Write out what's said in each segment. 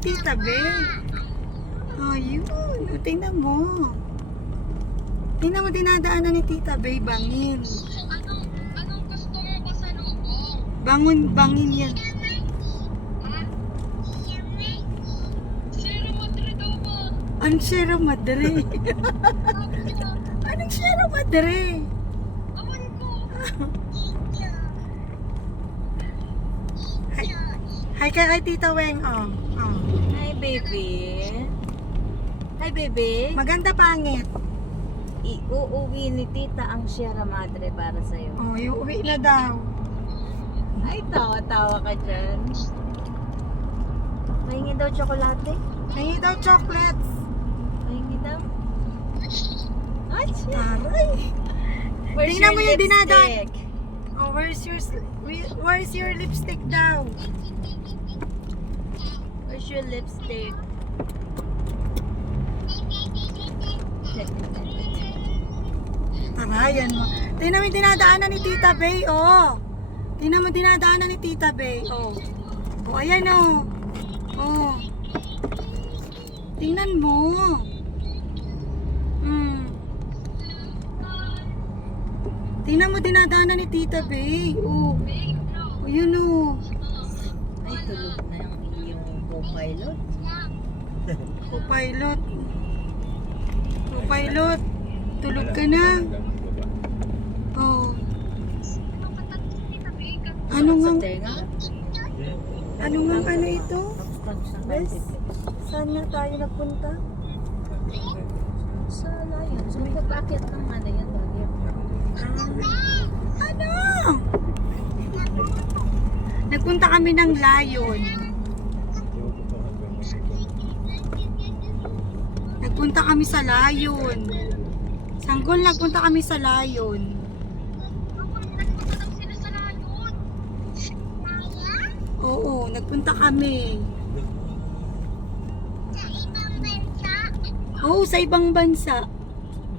Tita Bay. Oh, yun. O, tingnan mo. Tingnan mo, dinadaanan ni Tita Bay, bangin. Anong gusto mo ba sa lubong? Bangin yan. Sierra Madre daw ba? Anong Sierra Madre? Anong Sierra Madre? Awan ko. Hi ka kay Tita Weng, oh. Oh. Hi, baby. Hi, baby. Maganda pangit. Uuwi ni tita ang Sierra Madre para sa'yo. Oh, yung uwi na daw. Ay, tawa-tawa ka dyan. Mahingi daw tsokolate. Hingi daw chocolates. Mahingi daw. Achoo! Taray. Where's Tingnan your mo yung dinadaan. lipstick? Oh, where's your lipstick daw? Where's your lipstick? Tarayan mo. Tingnan mo yung dinadaanan ni Tita Bay, oh. Tingnan mo dinadaanan ni Tita Bay, oh. Oh, ayan, oh. Oh. Tingnan mo. Tingnan mo dinadaanan ni Tita Bay, oh. Oh, yun, oh. Ay, tulog na yung iyong co-pilot. Co-pilot. Co-pilot. Tulog ka na. Oh. Ano nga, Sa tenga? ano ito? Bes, Bes? saan nga tayo nagpunta? Sa layon. So, may kapakit ng ano yan, bagay. Ano? Nagpunta kami ng Layon. Nagpunta kami sa Layon. Sanggol, nagpunta kami sa Layon. Oo, nagpunta kami. Oo, sa ibang bansa.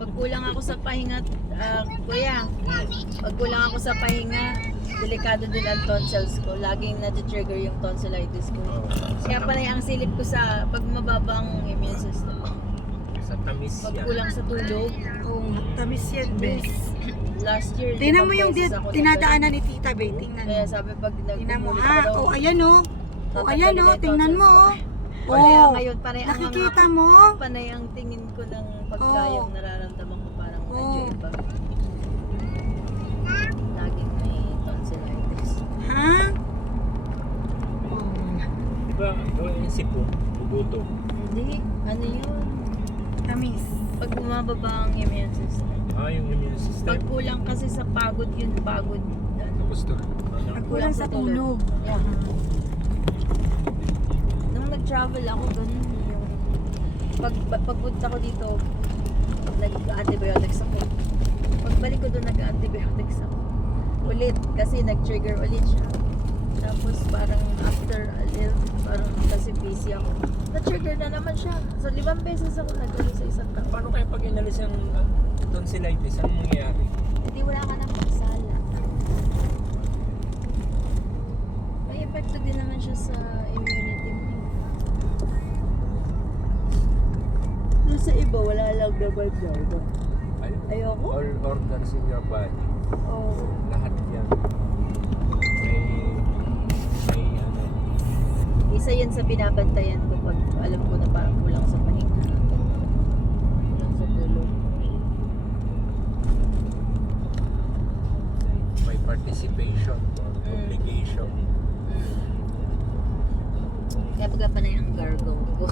Pag kulang ako sa pahinga, kuya, pag kulang ako sa pahinga, delikado din ang tonsils ko. Laging na-trigger yung tonsillitis ko. Kaya panay ang silip ko sa pag mababa ang immune system. Sa tamis Pag yan. kulang sa tulog, Oo, tamis yan, bes. last year, Tingnan mo 5 yung beses ako dinadaanan ni Tita Bay. Tingnan Kaya mo. sabi pag Tingnan mo nagpumuli ha. ka daw, Oh, ayan oh. Oh, ayan oh. Tingnan mo oh. Kaya Oh, ngayon, panay ang nakikita mga, mo? panay ang tingin ko ng pagkayang nararamdaman ko parang medyo Oh. iba. Laging may tonsillitis. Ha? Di ba, yung sipon, bubuto. Hindi, ano yun? Tamis. Pag bumababa ang immune system. Yung immune system. Pag kulang kasi sa pagod yun, pagod. Ano, Gusto. Nagkulang sa tulog. Yeah. Nung nag-travel ako, ganun yung pagpunta ko dito, nag-antibiotics ako. Pagbalik ko doon, nag-antibiotics ako. Ulit, kasi nag-trigger ulit siya. Tapos parang after a little, parang kasi busy ako. Na-trigger na naman siya. So, 5 beses ako nag-ulit sa isang taon. Paano kaya pag inalis yung tonsillitis? Anong mangyayari? Hindi wala ka nang magsala. May epekto din naman siya sa immunity mo. Doon sa iba, wala lang naman siya. Ayoko? All organs in your body. Oo. Lahat yan. May ano. Isa yun sa binabantayan ko pag alam ko na parang kulang sa pahinga. Kulang sa tulog. May participation or obligation. Kaya pagka panay ang gargle ko.